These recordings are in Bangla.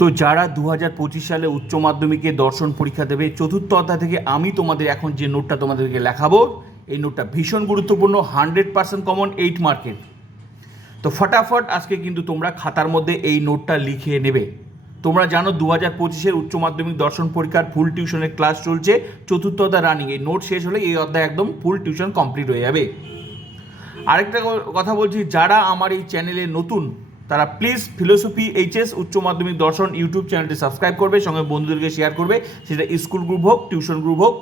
তো যারা দু হাজার পঁচিশ সালে উচ্চ মাধ্যমিকে দর্শন পরীক্ষা দেবে, চতুর্থ অধ্যায় থেকে আমি তোমাদের এখন যে নোটটা তোমাদেরকে লেখাবো, এই নোটটা ভীষণ গুরুত্বপূর্ণ, হান্ড্রেড পার্সেন্ট কমন এইট মার্কের। তো ফটাফট আজকে কিন্তু তোমরা খাতার মধ্যে এই নোটটা লিখে নেবে। তোমরা জানো দু হাজার পঁচিশের উচ্চ মাধ্যমিক দর্শন পরীক্ষার ফুল টিউশনের ক্লাস চলছে, চতুর্থ অধ্যায় রানিং এই নোট শেষ হলে এই অধ্যায় একদম ফুল টিউশন কমপ্লিট হয়ে যাবে। আরেকটা কথা বলছি, যারা আমার এই চ্যানেলে নতুন তারা প্লিজ ফিলোসফি এইচএস উচ্চ মাধ্যমিক, দর্শন ইউটিউব চ্যানেলটি সাবস্ক্রাইব করবে, সঙ্গে বন্ধুদেরকে শেয়ার করবে। সেটা স্কুল গ্রুপ হোক টিউশন গ্রুপ হোক।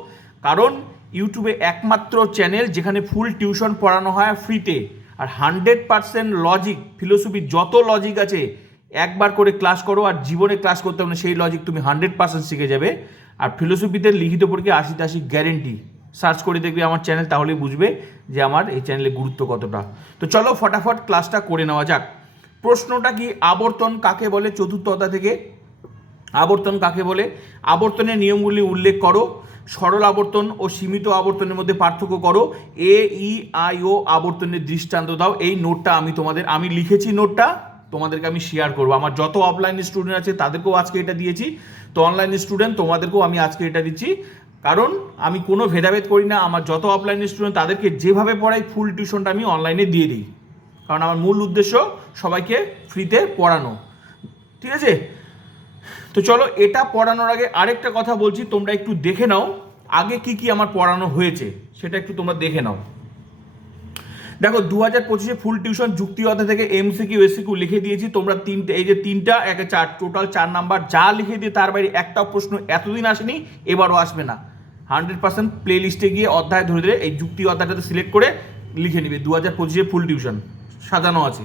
কারণ ইউটিউবে একমাত্র চ্যানেল যেখানে ফুল টিউশন পড়ানো হয় ফ্রিতে আর হান্ড্রেড পার্সেন্ট লজিক ফিলোসফি যত লজিক আছে, একবার করে ক্লাস করো আর জীবনে ক্লাস করতে হবে সেই লজিক তুমি হান্ড্রেড পার্সেন্ট শিখে যাবে। আর ফিলোসফিতে লিখিত পরীক্ষা আশিতে আশি গ্যারেন্টি সার্চ করে দেখবে আমার চ্যানেল তাহলেই বুঝবে যে আমার এই চ্যানেলের গুরুত্ব কতটা। তো চলো, ফটাফট ক্লাসটা করে নেওয়া যাক। প্রশ্নটা কি আবর্তন কাকে বলে? চতুর্থ অধ্যায় থেকে আবর্তন কাকে বলে? আবর্তনের নিয়মগুলি উল্লেখ করো। সরল আবর্তন ও সীমিত আবর্তনের মধ্যে পার্থক্য করো। এ ই আই ও আবর্তনের দৃষ্টান্ত দাও। এই নোটটা আমি তোমাদের, আমি লিখেছি নোটটা, তোমাদেরকে আমি শেয়ার করব। আমার যত অফলাইন স্টুডেন্ট আছে, তাদেরকেও আজকে এটা দিয়েছি। তো অনলাইন স্টুডেন্ট তোমাদেরকেও আমি আজকে এটা দিচ্ছি। কারণ আমি কোনো ভেদাভেদ করি না। আমার যত অফলাইন স্টুডেন্ট তাদেরকে যেভাবে পড়াই ফুল টিউশনটা আমি অনলাইনে দিয়ে দিই। কারণ আমার মূল উদ্দেশ্য সবাইকে ফ্রিতে পড়ানো। ঠিক আছে? তো চলো, এটা পড়ানোর আগে আরেকটা কথা বলছি, তোমরা একটু দেখে নাও, আগে কি কি আমার পড়ানো হয়েছে, সেটা একটু তোমরা দেখে নাও। দেখো দু হাজার পঁচিশে ফুল টিউশন যুক্তি অধ্যায় থেকে এমসিকিউ এসিকিউ লিখে দিয়েছি, তোমরা তিনটে, এই যে তিনটা, একে চার টোটাল চার নাম্বার, যা লিখে দিয়ে তার বাইরে একটাও প্রশ্ন এতদিন আসেনি, এবারও আসবে না। হান্ড্রেড পার্সেন্ট প্লে লিস্টে গিয়ে অধ্যায় ধরে ধরে এই যুক্তি অধ্যায়টাতে সিলেক্ট করে লিখে নিবে দু হাজার পঁচিশে ফুল টিউশন সাজানো আছে।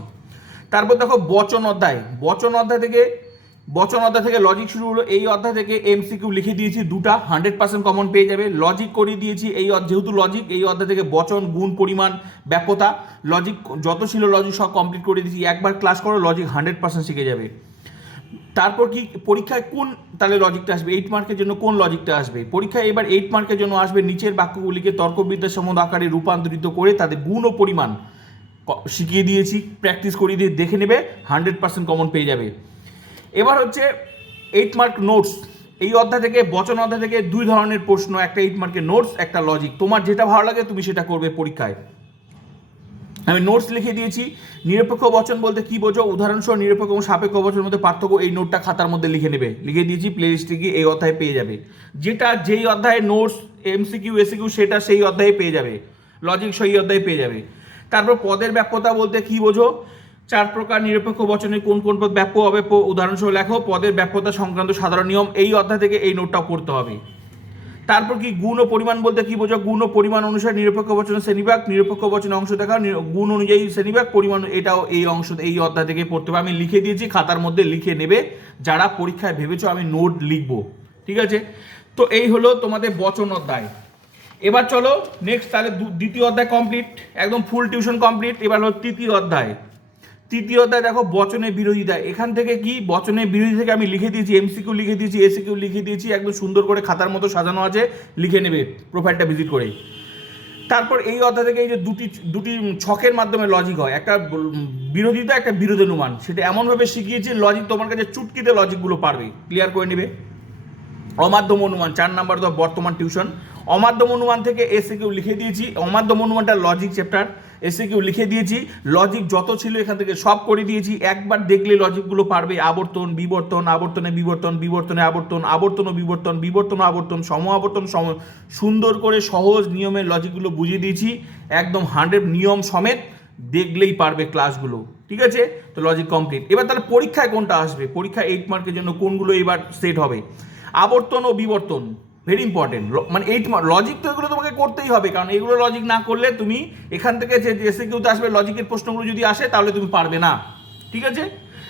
তারপর দেখো বচন অধ্যায়। বচন অধ্যায় থেকে, বচন অধ্যায় থেকে লজিক শুরু হলো। এই অধ্যায় থেকে এমসিকিউ লিখে দিয়েছি দুটা হান্ড্রেড পার্সেন্ট কমন পেয়ে যাবে। লজিক করিয়ে দিয়েছি এই যেহেতু লজিক এই অধ্যায় থেকে বচন, গুণ, পরিমাণ ব্যাপতা লজিক যত ছিল লজিক সব কমপ্লিট করে দিয়েছি। একবার ক্লাস করো লজিক হান্ড্রেড পার্সেন্ট শিখে যাবে। তারপর কি, পরীক্ষায় কোন, তাহলে লজিকটা আসবে। এইট মার্কের জন্য কোন লজিকটা আসবে? পরীক্ষায় এবার এইট মার্কের জন্য আসবে। নিচের বাক্যগুলিকে তর্কবিদ্যা সম্বন্ধ আকারে রূপান্তরিত করে তাদের গুণ ও পরিমাণ শিখিয়ে দিয়েছি প্র্যাকটিস করিয়ে দিয়ে দেখে নেবে হান্ড্রেড পার্সেন্ট কমন পেয়ে যাবে। এবার হচ্ছে এইট মার্ক নোটস এই অধ্যায় থেকে, বচন অধ্যায় থেকে দুই ধরনের প্রশ্ন, একটা এইট মার্কের নোটস একটা লজিক তোমার যেটা ভালো লাগে, তুমি সেটা করবে পরীক্ষায়। আমি নোটস লিখে দিয়েছি, নিরপেক্ষ বচন বলতে কি বোঝো? উদাহরণসহ নিরপেক্ষ এবং সাপেক্ষ বচনের মধ্যে পার্থক্য এই নোটটা খাতার মধ্যে লিখে নেবে। লিখে দিয়েছি প্লে লিস্টে গিয়ে এই অধ্যায়ে পেয়ে যাবে। যেটা যেই অধ্যায়ে নোটস এমসিকিউ এসিকিউ সেটা সেই অধ্যায়ে পেয়ে যাবে। লজিক সেই অধ্যায়ে পেয়ে যাবে। তারপর পদের ব্যাপ্যতা বলতে কি বোঝো? চার প্রকার নিরপেক্ষ বচনে কোন কোন পদ ব্যাপ্য অব্যাপ্য উদাহরণসহ লেখো, পদের ব্যাপ্যতা সংক্রান্ত সাধারণ নিয়ম, এই অধ্যায় থেকে এই নোটটাও করতে হবে। তারপর কি গুণ ও পরিমাণ বলতে কি বোঝো? গুণ ও পরিমাণ অনুসারে নিরপেক্ষ বচনের শ্রেণীবাগ নিরপেক্ষ বচনের অংশ দেখা গুণ অনুযায়ী শ্রেণীভাগ পরিমাণ এটাও এই অংশ, এই অধ্যায় থেকে পড়তে হবে। আমি লিখে দিয়েছি, খাতার মধ্যে লিখে নেবে। যারা পরীক্ষায় ভেবেছো আমি নোট লিখব। ঠিক আছে? তো এই হলো তোমাদের বচন অধ্যায়। এবার চলো নেক্সট তাহলে দ্বিতীয় অধ্যায় কমপ্লিট একদম ফুল টিউশন কমপ্লিট এবার হলো তৃতীয় অধ্যায়। তৃতীয় অধ্যায় দেখো বচনের বিরোধিতা। এখান থেকে কি? বচনের বিরোধী থেকে আমি লিখে দিয়েছি এমসিকিউ লিখে দিয়েছি এসিকিউ লিখে দিয়েছি, একদম সুন্দর করে খাতার মতো সাজানো আছে, লিখে নেবে প্রোফাইলটা ভিজিট করেই। তারপর এই অধ্যায় থেকে এই যে দুটি দুটি ছকের মাধ্যমে লজিক হয়। একটা বিরোধিতা, একটা বিরোধানুমান। সেটা এমনভাবে শিখিয়েছি লজিক তোমার কাছে চুটকিতে লজিকগুলো পারবে। ক্লিয়ার করে নেবে? অমাধ্যম অনুমান, চার নাম্বার তো বর্তমান টিউশন অমাধ্যম অনুমান থেকে এসে কেউ লিখে দিয়েছি। অমাধ্যম অনুমানটা লজিক চ্যাপ্টার এসে কেউ লিখে দিয়েছি। লজিক যত ছিল এখান থেকে সব করে দিয়েছি। একবার দেখলে লজিকগুলো পারবে। আবর্তন, বিবর্তন, আবর্তনে বিবর্তন, বিবর্তনে আবর্তন আবর্তন ও বিবর্তন বিবর্তন আবর্তন, সম আবর্তন, সম সুন্দর করে সহজ নিয়মের লজিকগুলো বুঝিয়ে দিয়েছি। একদম হান্ড্রেড নিয়ম সমেত দেখলেই পারবে ক্লাসগুলো ঠিক আছে? তো লজিক কমপ্লিট এবার তাহলে পরীক্ষায় কোনটা আসবে? পরীক্ষা এইট মার্কের জন্য কোনগুলো এবার সেট হবে? আবর্তন ও বিবর্তন ভেরি ইম্পর্টেন্ট মানে এইট লজিক তো এগুলো তোমাকে করতেই হবে, কারণ এগুলো লজিক না করলে তুমি এখান থেকে যে এসে কেউতে আসবে লজিকের প্রশ্নগুলো যদি আসে, তাহলে তুমি পারবে না। ঠিক আছে?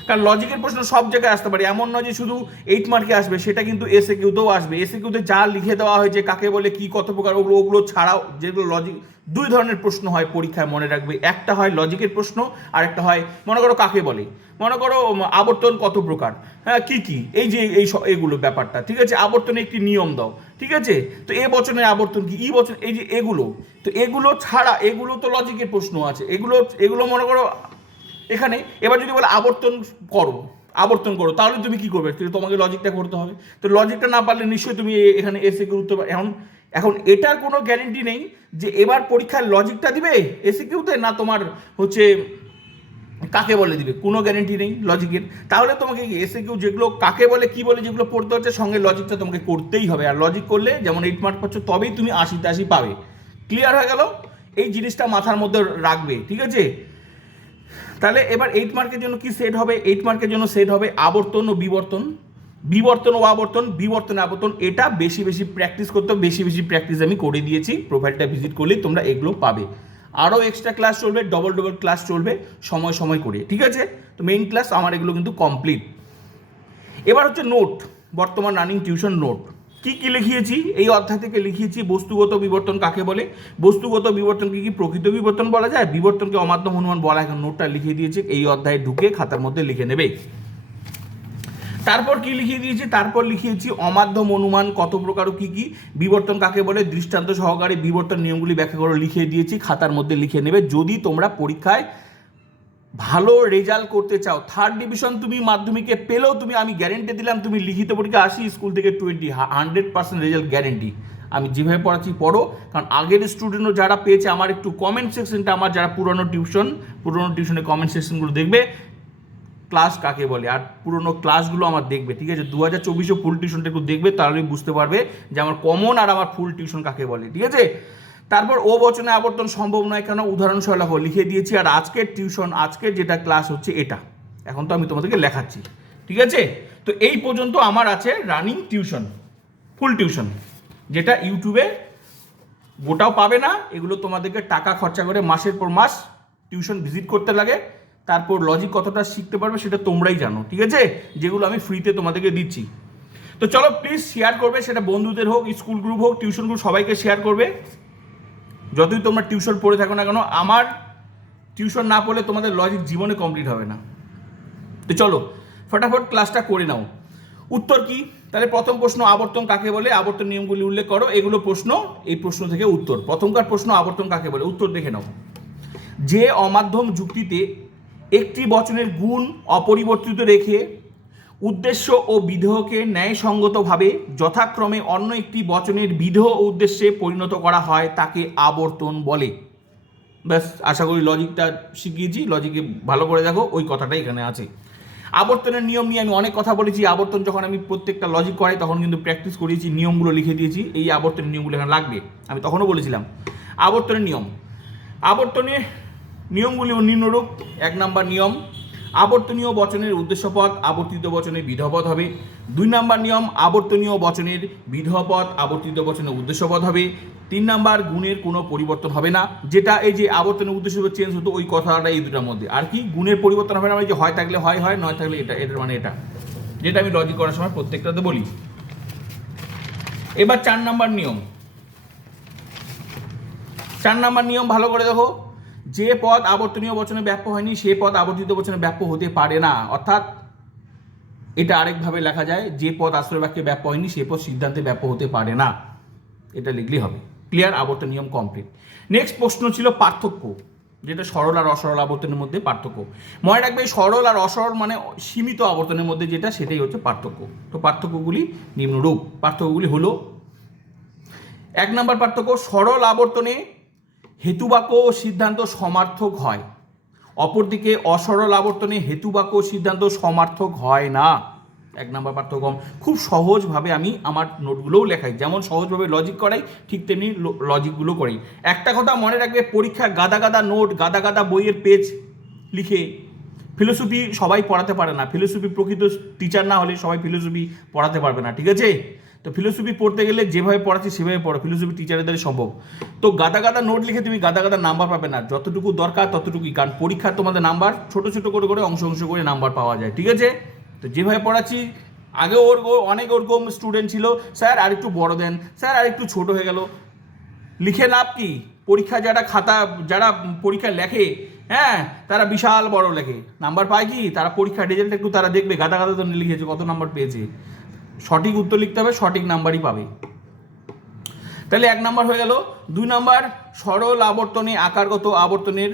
কারণ লজিকের প্রশ্ন সব জায়গায় আসতে পারে। এমন নয় যে শুধু এইট মার্কে আসবে, সেটা কিন্তু এসে কিউতেও আসবে। এসে কিউতে যা লিখে দেওয়া হয়েছে, কাকে বলে, কি কত প্রকার, ওগুলো ওগুলো ছাড়াও যেগুলো লজিক দুই ধরনের প্রশ্ন হয় পরীক্ষায় মনে রাখবে। একটা হয় লজিকের প্রশ্ন, আর একটা হয় মনে করো কাকে বলে। মনে করো আবর্তন কত প্রকার? হ্যাঁ কী কী? এই যে, এই এগুলো ব্যাপারটা, ঠিক আছে? আবর্তনে একটি নিয়ম দাও, ঠিক আছে? তো এ বচনের আবর্তন কি? ই বচন, এই যে এগুলো, তো এগুলো ছাড়া, এগুলো তো লজিকের প্রশ্ন আছে। এগুলো এগুলো মনে করো এখানে, এবার যদি বলে আবর্তন করো আবর্তন করো, তাহলে তুমি কি করবে? তো তোমাকে লজিকটা করতে হবে। তো লজিকটা না পারলে নিশ্চয়ই তুমি এখানে এসে উত্তর পারবে। এখন এখন এটার কোনো গ্যারেন্টি নেই যে এবার পরীক্ষার লজিকটা দিবে এসে কিউতে না তোমার হচ্ছে কাকে বলে দিবে? কোনো গ্যারেন্টি নেই লজিকের তাহলে তোমাকে এসে কেউ যেগুলো কাকে বলে, কি বলে যেগুলো পড়তে হচ্ছে, সঙ্গে লজিকটা তোমাকে করতেই হবে। আর লজিক করলে যেমন এইট মার্ক পাচ্ছ, তবেই তুমি আশিতে আশি পাবে। ক্লিয়ার হয়ে গেল? এই জিনিসটা মাথার মধ্যে রাখবে, ঠিক আছে? তাহলে এবার এইট মার্কের জন্য কি সেট হবে? এইট মার্কের জন্য সেট হবে আবর্তন ও বিবর্তন। বিবর্তন ও আবর্তন, বিবর্তন আবর্তন, এটা বেশি বেশি প্র্যাকটিস করতে বেশি বেশি প্র্যাকটিস আমি করে দিয়েছি। প্রোফাইলটা ভিজিট করলেই তোমরা এগুলো পাবে। আরও এক্সট্রা ক্লাস চলবে ডবল ডবল ক্লাস চলবে, সময় সময় করে ঠিক আছে? তো মেইন ক্লাস আমার এগুলো কিন্তু কমপ্লিট এবার হচ্ছে নোট বর্তমান রানিং টিউশন নোট কি কি লিখিয়েছি? এই অধ্যায় থেকে লিখিয়েছি বস্তুগত বিবর্তন কাকে বলে? বস্তুগত বিবর্তনকে কি প্রকৃত বিবর্তন বলা যায়? বিবর্তনকে অমাধ্যম অনুমান বলা এখন নোটটা লিখিয়ে দিয়েছে, এই অধ্যায়ে ঢুকে খাতার মধ্যে লিখে নেবে। তারপর কি লিখিয়ে দিয়েছি? তারপর লিখিয়েছি অমাধ্যম অনুমান কত প্রকার ও কি কি? বিবর্তন কাকে বলে? দৃষ্টান্ত সহকারে বিবর্তন নিয়মগুলি ব্যাখ্যা করে লিখিয়ে দিয়েছি, খাতার মধ্যে লিখে নেবে। যদি তোমরা পরীক্ষায় ভালো রেজাল্ট করতে চাও থার্ড ডিভিশন তুমি মাধ্যমিকে পেলেও তুমি, আমি গ্যারেন্টি দিলাম, তুমি লিখিত পরীক্ষা আসি স্কুল থেকে twenty hundred percent result guarantee আমি যেভাবে পড়াচ্ছি, পড়ো, কারণ আগের স্টুডেন্টও যারা পেয়েছে, আমার একটু কমেন্ট সেকশনটা আমার যারা পুরনো টিউশন পুরনো টিউশনের কমেন্ট সেকশনগুলো দেখবে ক্লাস কাকে বলে, আর পুরোনো ক্লাসগুলো আমার দেখবে, ঠিক আছে? দু হাজার চব্বিশে ফুল টিউশনটা একটু দেখবে, তাহলেই বুঝতে পারবে যে আমার কমন আর আমার ফুল টিউশন কাকে বলে, ঠিক আছে? তারপর ও বচনে আবর্তন সম্ভব নয় কেন? উদাহরণ সহ লিখে দিয়েছি, আর আজকের টিউশন আজকের যেটা ক্লাস হচ্ছে এটা। এখন তো আমি তোমাদেরকে লেখাচ্ছি, ঠিক আছে? তো এই পর্যন্ত আমার আছে রানিং টিউশন, ফুল টিউশন, যেটা ইউটিউবে গোটাও পাবে না। এগুলো তোমাদেরকে টাকা খরচা করে মাসের পর মাস টিউশন ভিজিট করতে লাগে। তারপর লজিক কতটা শিখতে পারবে সেটা তোমরাই জানো, ঠিক আছে? যেগুলো আমি ফ্রিতে তোমাদেরকে দিচ্ছি। তো চলো প্লিজ শেয়ার করবে, সেটা বন্ধুদের হোক স্কুল গ্রুপ হোক টিউশন গ্রুপ সবাইকে শেয়ার করবে। যতই তোমরা টিউশন পড়ে থাকো না কেন, আমার টিউশন না পড়লে তোমাদের লজিক জীবনে কমপ্লিট হবে না। তো চলো, ফটাফট ক্লাসটা করে নাও। উত্তর কি? তাহলে প্রথম প্রশ্ন আবর্তন কাকে বলে? আবর্তন নিয়মগুলি উল্লেখ করো। এগুলো প্রশ্ন, এই প্রশ্ন থেকে উত্তর। প্রথমকার প্রশ্ন আবর্তন কাকে বলে? উত্তর দেখে নাও। যে অমাধ্যম যুক্তিতে একটি বচনের গুণ অপরিবর্তিত রেখে উদ্দেশ্য ও বিধেয়কে ন্যায়সঙ্গতভাবে যথাক্রমে অন্য একটি বচনের বিধেয় ও উদ্দেশ্যে পরিণত করা হয় তাকে আবর্তন বলে। ব্যাস, আশা করি লজিকটা শিখিয়েছি, লজিকে ভালো করে দেখো, ওই কথাটাই এখানে আছে। আবর্তনের নিয়ম নিয়ে আমি অনেক কথা বলেছি, আবর্তন যখন আমি প্রত্যেকটা লজিক করাই, তখন কিন্তু প্র্যাকটিস করিয়েছি, নিয়মগুলো লিখে দিয়েছি, এই আবর্তনের নিয়মগুলো এখানে লাগবে। আমি তখনও বলেছিলাম, আবর্তনের নিয়ম। আবর্তনের নিয়মগুলি নিম্নরূপ, এক নাম্বার নিয়ম আবর্তনীয় বচনের উদ্দেশ্যপদ আবর্তিত বচনের বিধপদ হবে। দুই নাম্বার নিয়ম, আবর্তনীয় বচনের বিধপদ আবর্তিত বচনের উদ্দেশ্যপদ হবে। তিন নাম্বার, গুণের কোনো পরিবর্তন হবে না। যেটা এই যে আবর্তনের উদ্দেশ্য চেঞ্জ হতো, ওই কথাটা এই দুটার মধ্যে। আর কি, গুণের পরিবর্তন হবে না মানে যে হয় থাকলে হয় হয়, নয় থাকলে এটা, এটার মানে এটা। যেটা আমি লজিক করার সময় প্রত্যেকটাতে বলি। এবার চার নাম্বার নিয়ম। চার নাম্বার নিয়ম ভালো করে দেখো। যে পদ আবর্তনীয় বচনে ব্যাপ্য হয়নি, সে পদ আবর্তিত বচনে ব্যাপ্য হতে পারে না। অর্থাৎ এটা আরেকভাবে লেখা যায়, যে পদ আশ্রয় বাক্যে ব্যাপ্য হয়নি, সে পদ সিদ্ধান্তে ব্যাপ্য হতে পারে না। এটা লিখলেই হবে। ক্লিয়ার আবর্তন নিয়ম কমপ্লিট নেক্সট প্রশ্ন ছিল পার্থক্য, যেটা সরল আর অসরল আবর্তনের মধ্যে পার্থক্য। মনে রাখবে, সরল আর অসরল মানে সীমিত আবর্তনের মধ্যে যেটা, সেটাই হচ্ছে পার্থক্য। তো পার্থক্যগুলি নিম্নরূপ। পার্থক্যগুলি হলো, এক নম্বর পার্থক্য, সরল আবর্তনে হেতুবাক্য সিদ্ধান্ত সমার্থক হয়। অপরদিকে অসরল আবর্তনে হেতুবাক্য সিদ্ধান্ত সমার্থক হয় না। এক নম্বর পার্থক্য খুব সহজভাবে আমি আমার নোটগুলোও লেখাই। যেমন সহজভাবে লজিক করাই, ঠিক তেমনি লজিকগুলো করি। একটা কথা মনে রাখবে, পরীক্ষা গাদা গাদা নোট, গাদা গাদা বইয়ের পেজ লিখে ফিলোসফি সবাই পড়াতে পারে না। ফিলোসফি প্রকৃত টিচার না হলে সবাই ফিলোসফি পড়াতে পারবে না, ঠিক আছে? তো ফিলোসফি পড়তে গেলে যেভাবে পড়াচ্ছি সেভাবে পড়ো। ফিলোসফি টিচারের দ্বারা সম্ভব। তো গাদা গাদা নোট লিখে তুমি গাদা গাদা নাম্বার পাবে না। যতটুকু দরকার ততটুকুই। কারণ পরীক্ষার তোমাদের নাম্বার ছোট ছোট করে করে, অংশ অংশ করে নাম্বার পাওয়া যায়। ঠিক আছে? তো যেভাবে পড়াচ্ছি, আগে ওর অনেক ওরকম স্টুডেন্ট ছিল। স্যার, আর একটু বড় দেন। স্যার, আর একটু ছোট হয়ে গেল। লিখে লাভ কি? পরীক্ষা যারা খাতা, যারা পরীক্ষা লেখে হ্যাঁ তারা বিশাল বড় লেখে। নাম্বার পায় কি? তারা পরীক্ষা রেজাল্ট একটু তারা দেখবে। গাদা গাদা তো লিখেছে, কত নাম্বার পেয়েছে। সঠিক উত্তর লিখতে হবে, সঠিক নাম্বারই পাবে। তাহলে এক নাম্বার হয়ে গেল। দুই নাম্বার, সরল আবর্তনে আকারগত আবর্তনের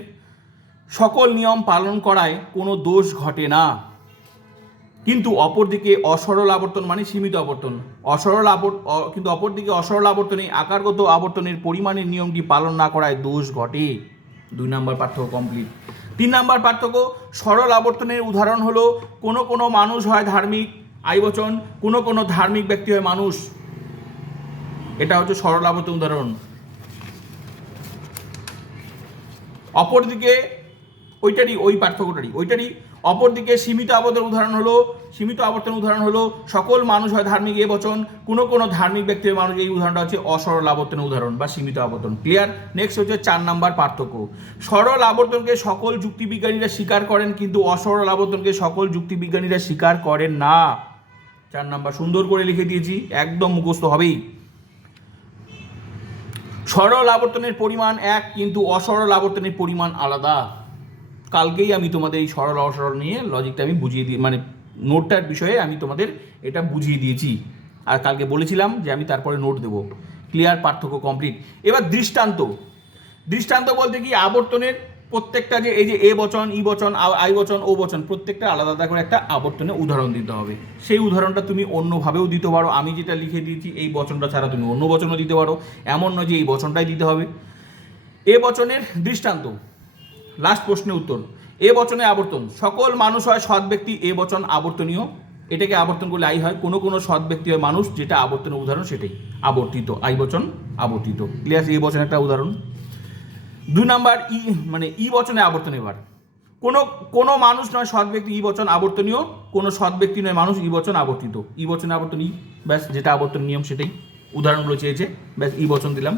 সকল নিয়ম পালন করায় কোনো দোষ ঘটে না। কিন্তু অপরদিকে অসরল আবর্তন মানে সীমিত আবর্তন। অসরল আবর কিন্তু অপরদিকে অসরল আবর্তনে আকারগত আবর্তনের পরিমাণের নিয়মটি পালন না করায় দোষ ঘটে। দুই নাম্বার পার্থক্য কমপ্লিট তিন নাম্বার পার্থক্য, সরল আবর্তনের উদাহরণ হলো, কোনো কোনো মানুষ হয় ধার্মিক আইবচন, কোনো কোনো ধার্মিক ব্যক্তি হয় মানুষ। এটা হচ্ছে সরল আবর্তন উদাহরণ। অপরদিকে ওইটারই, ওই পার্থক্যটারই, ওইটারই অপরদিকে সীমিত আবর্তন উদাহরণ হলো, সীমিত আবর্তন উদাহরণ হলো, সকল মানুষ হয় ধার্মিক এ বচন, কোনো কোনো ধার্মিক ব্যক্তির মানুষ এই উদাহরণটা হচ্ছে অসরল আবর্তন উদাহরণ বা সীমিত আবর্তন। ক্লিয়ার নেক্সট হচ্ছে চার নাম্বার পার্থক্য। সরল আবর্তনকে সকল যুক্তিবিজ্ঞানীরা স্বীকার করেন, কিন্তু অসরল আবর্তনকে সকল যুক্তিবিজ্ঞানীরা স্বীকার করেন না। চার নাম্বার সুন্দর করে লিখে দিয়েছি, একদম মুখস্থ হবেই। সরল আবর্তনের পরিমাণ এক, কিন্তু অসরল আবর্তনের পরিমাণ আলাদা। কালকেই আমি তোমাদের এই সরল অসরল নিয়ে লজিকটা আমি বুঝিয়ে দিই মানে নোটটার বিষয়ে আমি তোমাদের এটা বুঝিয়ে দিয়েছি। আর কালকে বলেছিলাম যে আমি তারপরে নোট দেবো। ক্লিয়ার পার্থক্য কমপ্লিট এবার দৃষ্টান্ত। দৃষ্টান্ত বলতে কি? আবর্তনের প্রত্যেকটা যে এই যে এ বচন, ই বচন আই বচন, ও বচন, প্রত্যেকটা আলাদা আলাদা করে একটা আবর্তনে উদাহরণ দিতে হবে। সেই উদাহরণটা তুমি অন্যভাবেও দিতে পারো। আমি যেটা লিখে দিয়েছি, এই বচনটা ছাড়া তুমি অন্য বচনও দিতে পারো। এমন নয় যে এই বচনটাই দিতে হবে। এ বচনের দৃষ্টান্ত। লাস্ট প্রশ্নের উত্তর। এ বচনে আবর্তন। সকল মানুষ হয় সৎ ব্যক্তি, এ বচন আবর্তনীয়। এটাকে আবর্তন করলে আই হয়। কোনো কোনো সৎ ব্যক্তি হয় মানুষ, যেটা আবর্তনের উদাহরণ সেটাই। আবর্তিত। আই বচন আবর্তিত। ক্লিয়ার এ বচন একটা উদাহরণ। দুই নাম্বার ই মানে ই বচনে আবর্তন এবার। কোনো কোনো মানুষ নয় সৎ ব্যক্তি ই বচন আবর্তনীয়, কোনো সৎ ব্যক্তি নয় মানুষ ই বচন আবর্তিত। ই বচনে আবর্তন ই, ব্যাস যেটা আবর্তন নিয়ম সেটাই। উদাহরণগুলো চেয়েছে, ব্যাস ই বচন দিলাম।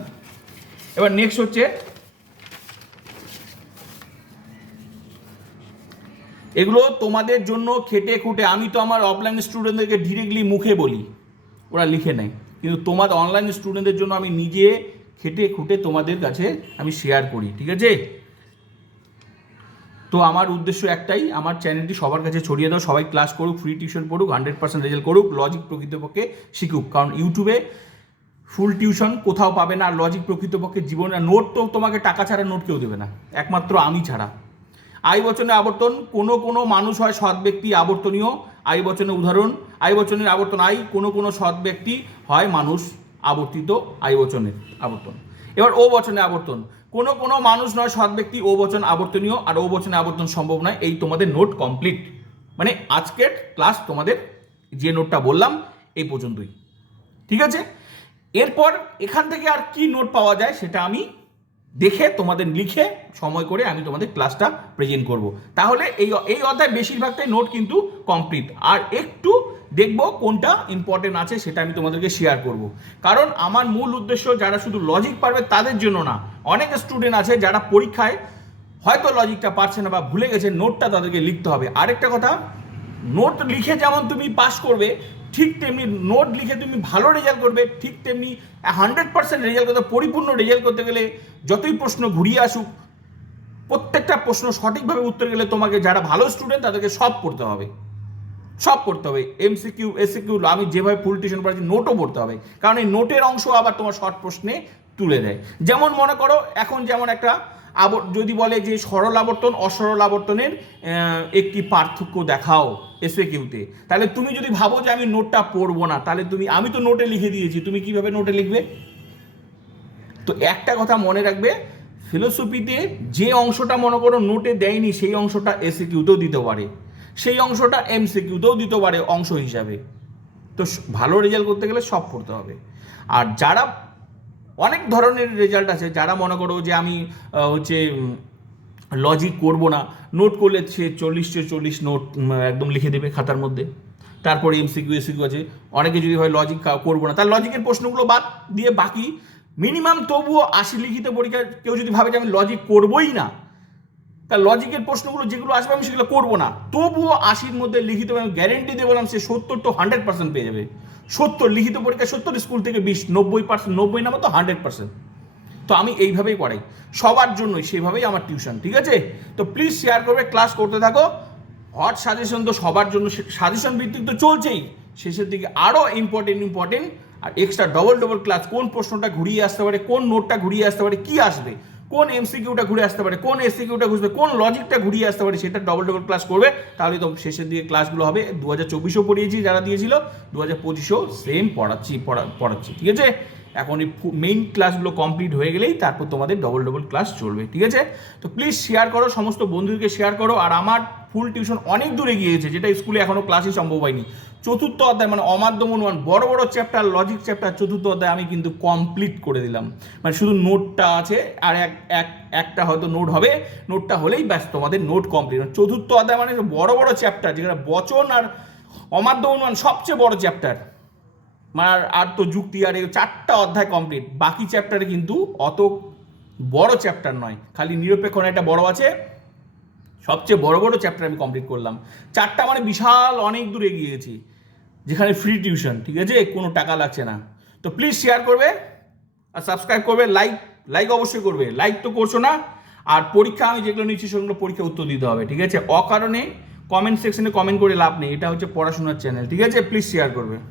এবার নেক্সট হচ্ছে, এগুলো তোমাদের জন্য খেটে খুঁটে, আমি তো আমার অফলাইন স্টুডেন্টদেরকে ডিরেক্টলি মুখে বলি, ওরা লিখে নেয়। কিন্তু তোমাদের অনলাইন স্টুডেন্টদের জন্য আমি নিজে খেটে খুঁটে তোমাদের কাছে আমি শেয়ার করি, ঠিক আছে? তো আমার উদ্দেশ্য একটাই, আমার চ্যানেলটি সবার কাছে ছড়িয়ে দাও, সবাই ক্লাস করুক ফ্রি টিউশন পড়ুক হান্ড্রেড পার্সেন্ট রেজাল্ট করুক লজিক প্রকৃতপক্ষে শিখুক। কারণ ইউটিউবে ফুল টিউশন কোথাও পাবে না আর লজিক প্রকৃতপক্ষে জীবনে নোট তো তোমাকে টাকা ছাড়া নোট কেউ দেবে না, একমাত্র আমি ছাড়া। আই বচনে আবর্তন, কোনো কোনো মানুষ হয় সৎ ব্যক্তি আবর্তনীয়। আই বচনে উদাহরণ, আই বচনের আবর্তন, আই কোনো কোনো সৎ ব্যক্তি হয় মানুষ। আবর্তিত আই বচনের আবর্তন। এবার ও বচনে আবর্তন। কোনো কোনো মানুষ নয়, সৎ ব্যক্তি, ও বচন আবর্তনীয়, আর ও বচনে আবর্তন সম্ভব নয়। এই তোমাদের নোট কমপ্লিট। মানে আজকের ক্লাস তোমাদের যে নোটটা বললাম, এই পর্যন্তই। ঠিক আছে? এরপর এখান থেকে আর কি নোট পাওয়া যায় সেটা আমি দেখে তোমাদের লিখে সময় করে আমি তোমাদের ক্লাসটা প্রেজেন্ট করব। তাহলে এই এই অধ্যায় বেশিরভাগটাই নোট কিন্তু কমপ্লিট। আর একটু দেখব কোনটা ইম্পর্টেন্ট আছে সেটা আমি তোমাদেরকে শেয়ার করব। কারণ আমার মূল উদ্দেশ্য যারা শুধু লজিক পারবে তাদের জন্য না, অনেক স্টুডেন্ট আছে যারা পরীক্ষায় হয়তো লজিকটা পারছে না বা ভুলে গেছে নোটটা তাদেরকে লিখতে হবে। আরেকটা কথা নোট লিখে যেমন তুমি পাস করবে, ঠিক তেমনি নোট লিখে তুমি ভালো রেজাল্ট করবে, ঠিক তেমনি হান্ড্রেড পার্সেন্ট রেজাল্ট করতে, পরিপূর্ণ রেজাল্ট করতে গেলে যতই প্রশ্ন ঘুরিয়ে আসুক, প্রত্যেকটা প্রশ্ন সঠিকভাবে উত্তর গেলে তোমাকে যারা ভালো স্টুডেন্ট তাদেরকে সব পড়তে হবে। সব করতে হবে এমসিকিউ এসিকিউ আমি যেভাবে ফুল টিউশন পড়াচ্ছি নোটও পড়তে হবে। কারণ এই নোটের অংশ আবার তোমার শর্ট প্রশ্নে তুলে দেয়। যেমন মনে করো, এখন যেমন একটা আবর, যদি বলে যে সরল আবর্তন, অসরল আবর্তনের একটি পার্থক্য দেখাও এসে কিউতে তাহলে তুমি যদি ভাবো যে আমি নোটটা পড়ব না, তাহলে তুমি, আমি তো নোটে লিখে দিয়েছি, তুমি কীভাবে নোটে লিখবে? তো একটা কথা মনে রাখবে ফিলোসফিতে যে অংশটা মনে করো নোটে দেয়নি, সেই অংশটা এসে কিউতেও দিতে পারে। সেই অংশটা এমসি কিউতেও দিতে পারে অংশ হিসাবে। তো ভালো রেজাল্ট করতে গেলে সব পড়তে হবে। আর যারা, অনেক ধরনের রেজাল্ট আছে, যারা মনে করো যে আমি হচ্ছে লজিক করব না নোট করলে সে চল্লিশে চল্লিশ নোট একদম লিখে দেবে খাতার মধ্যে। তারপরে এমসিকিউ এসিকিউ আছে। অনেকে যদি হয় লজিক করব না, তার লজিকের প্রশ্নগুলো বাদ দিয়ে বাকি মিনিমাম তবুও আশি লিখিত পরীক্ষা কেউ যদি ভাবে যে আমি লজিক করবোই না তার লজিকের প্রশ্নগুলো যেগুলো আসবে আমি সেগুলো করব না। তবুও আশির মধ্যে লিখিত আমি গ্যারেন্টি দিয়ে বললাম সে সত্তর তো হান্ড্রেড পার্সেন্ট পেয়ে যাবে। সত্তর, লিখিত পরীক্ষা সত্তর স্কুল থেকে বিশ, নব্বই পার্সেন্ট নব্বই নাম্বার তো হান্ড্রেড পার্সেন্ট তো আমি এইভাবেই করাই সবার জন্যই সেভাবেই আমার টিউশন ঠিক আছে? তো প্লিজ শেয়ার করবে ক্লাস করতে থাকো। হট সাজেশন তো সবার জন্য সাজেশন ভিত্তিক তো চলছেই। শেষের দিকে আরও ইম্পর্টেন্ট ইম্পর্টেন্ট আর এক্সট্রা ডবল ডবল ক্লাস কোন প্রশ্নটা ঘুরিয়ে আসতে পারে, কোন নোটটা ঘুরিয়ে আসতে পারে, কি আসবে? কোন এমসিকিউটা ঘুরে আসতে পারে, কোন এসসিকিউটা ঘুরবে, কোন লজিকটা ঘুরিয়ে আসতে পারে, সেটা ডবল ডবল ক্লাস করবে। তাহলে তো শেষের দিকে ক্লাসগুলো হবে দু হাজার চব্বিশেও পড়িয়েছি যারা দিয়েছিল দু হাজার পঁচিশেও সেম পড়াচ্ছি, পড়া- পড়াচ্ছি, ঠিক আছে? এখন এই মেইন ক্লাসগুলো কমপ্লিট হয়ে গেলেই তারপর তোমাদের ডবল ডবল ক্লাস চলবে, ঠিক আছে? তো প্লিজ শেয়ার করো, সমস্ত বন্ধুদেরকে শেয়ার করো, আর আমার ফুল টিউশন অনেক দূরে গিয়েছে, যেটা স্কুলে এখনও ক্লাসই সম্ভব হয়নি। চতুর্থ অধ্যায় মানে অমাধ্যম অনুমান, বড় বড় চ্যাপ্টার লজিক চ্যাপ্টার চতুর্থ অধ্যায় আমি কিন্তু কমপ্লিট করে দিলাম। মানে শুধু নোটটা আছে, আর এক এক, একটা হয়তো নোট হবে নোটটা হলেই ব্যাস তোমাদের নোট কমপ্লিট চতুর্থ অধ্যায় মানে বড় বড় চ্যাপ্টার যেখানে বচন আর অমাধ্যম অনুমান সবচেয়ে বড় চ্যাপ্টার মানে আর- আর তো যুক্তি আর এই চারটা অধ্যায় কমপ্লিট বাকি চ্যাপ্টারে কিন্তু অত বড় চ্যাপ্টার নয়। খালি নিরপেক্ষ একটা বড় আছে। সবচেয়ে বড় বড় চ্যাপ্টার আমি কমপ্লিট করলাম। চারটা মানে বিশাল অনেক দূর এগিয়ে গেছি যেখানে ফ্রি টিউশন ঠিক আছে? কোনো টাকা লাগছে না। তো প্লিজ শেয়ার করবে আর সাবস্ক্রাইব করবে লাইক লাইক অবশ্যই করবে। লাইক তো করছ না, আর পরীক্ষা আমি যেগুলো নিচ্ছি সেগুলো পরীক্ষা উত্তর দিতে হবে, ঠিক আছে? অকারণে কমেন্ট সেকশনে কমেন্ট করে লাভ নেই। এটা হচ্ছে পড়াশোনার চ্যানেল ঠিক আছে? প্লিজ শেয়ার করবে।